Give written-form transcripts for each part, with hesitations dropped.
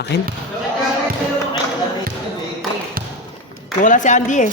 Akin. Wala si Andy eh.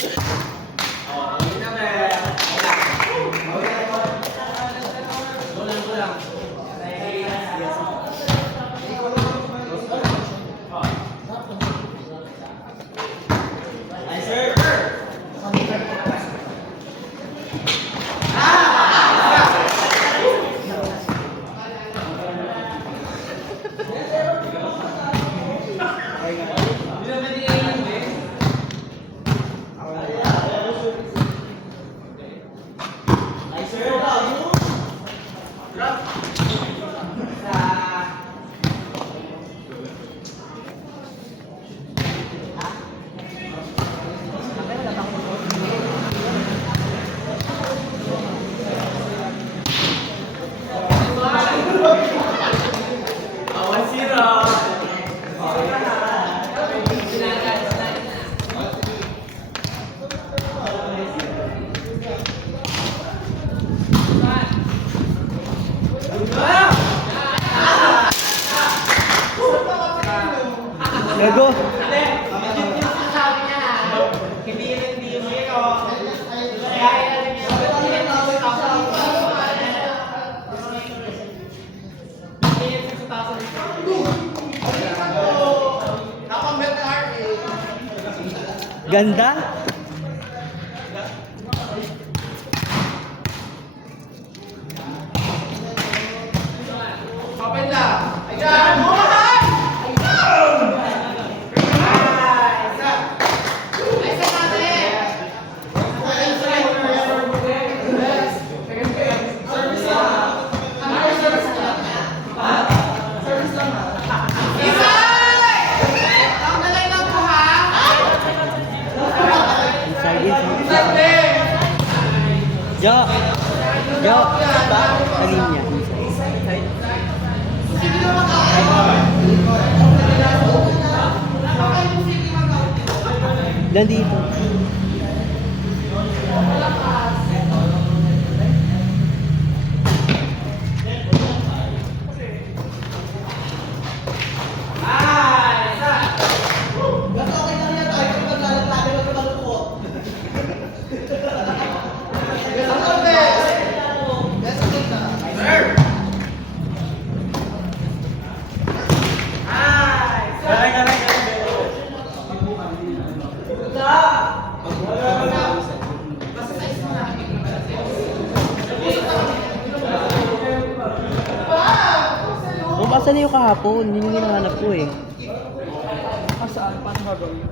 Gago. Ganda. Jo. Jo. Kalinya. Dan dito. Asan na yung kahapon? Hindi yung hinahanap ko eh. Saan? Paano gagawin?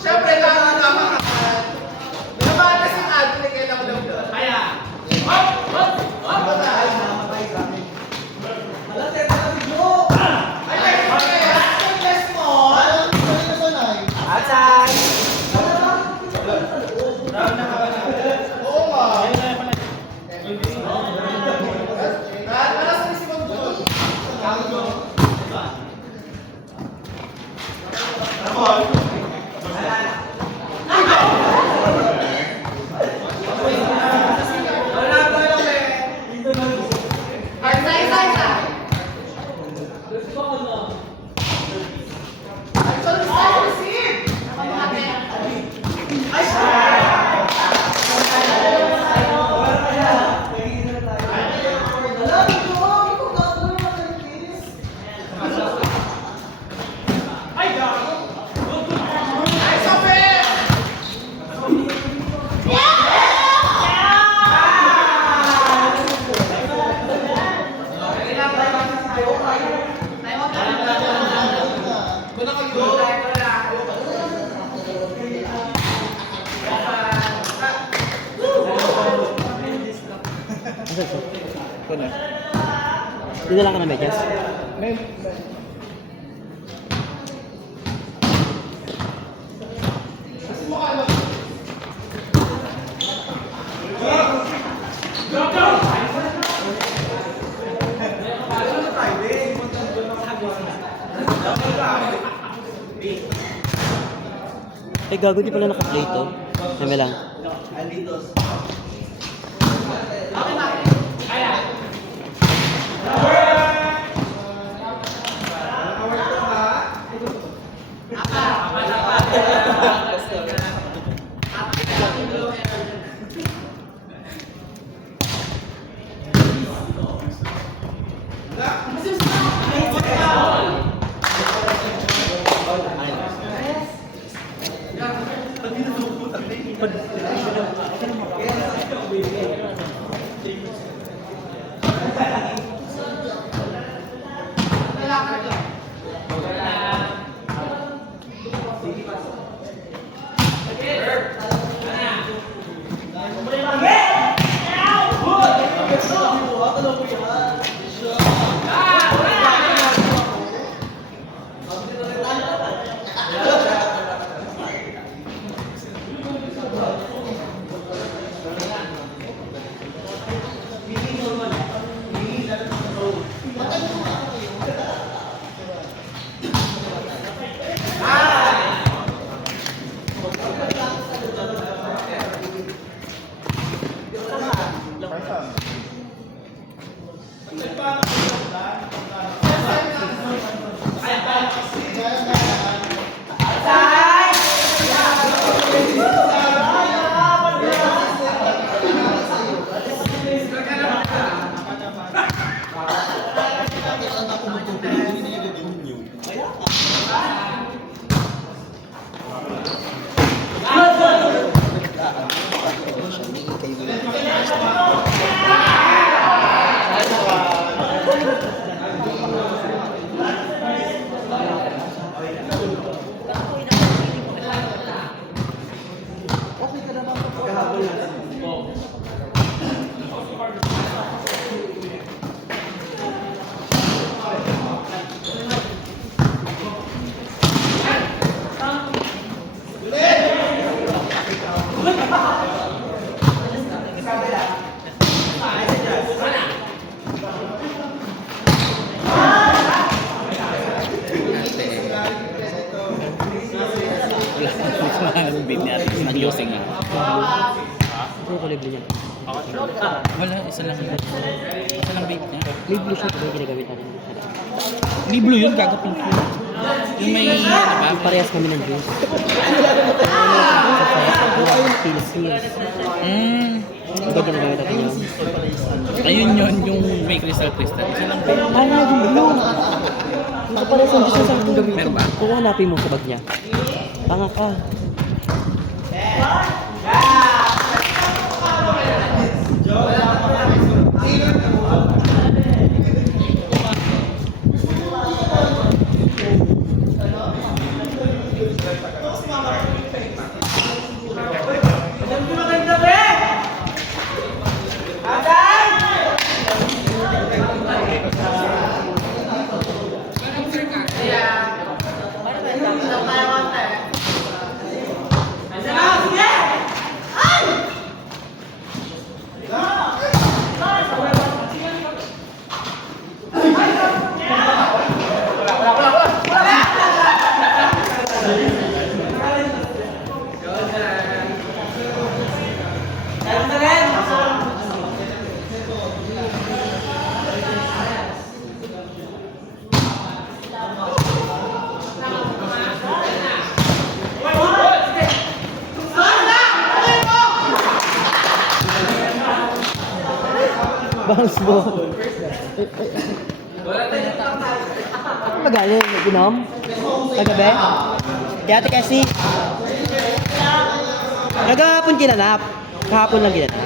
Siyempre, nakakatawa ka. Naman kasi Adri, kailangan lang doon. Kaya, hop! Hop! Hop! Dito lang ka na medyas? Ay, gago, di pala naka-play to. Nami lang. Anong bid niya? Nag-losing nga. Ano yung kulay blue niya? Wala, isa lang yun. Isa lang bid niya. May blue siya, pero ginagamit natin. Hindi blue yun, gaga pink yun. Yung may ano ba? Parehas kami ng juice. Feels feels. Iba ginagamit natin yun. Ayun yun, yung may crystal. Isa lang bid. Ano yung blue? Ito parehas ang juice sa akin gamitin. Meron ba? Kung hanapin mo sa bag niya. Tanga ka. Bounce ball. Magaling, nag-inom? Kagabi? Kaya ate kasi, nagahapon ginanap. Kahapon lang ginanap.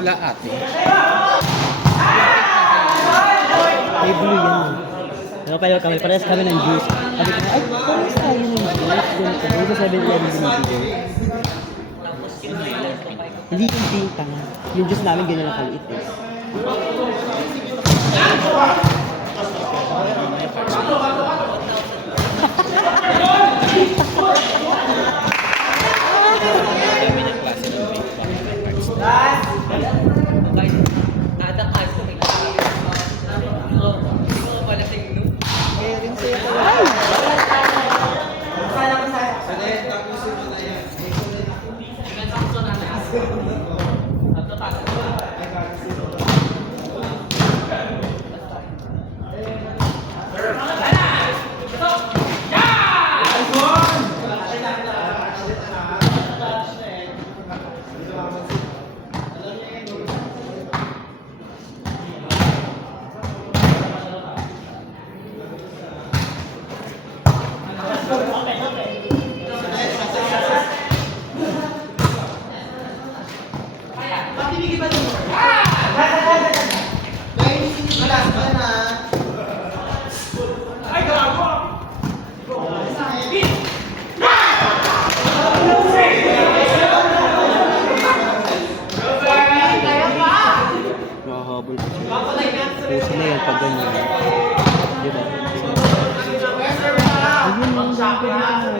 Wala ate. May blue yan. Pero parehas kami ng juice. Sabi ko, ay, parehas tayo ng juice. Ganito. Yung sa 7-Eleven binibigay. Hindi yung pink tanga. Yung juice namin ganyan lang kaliit eh. Dami ng klase ng fake Makahabol ko sila. Puso na yan pag ganyan. Diba? Ayun lang,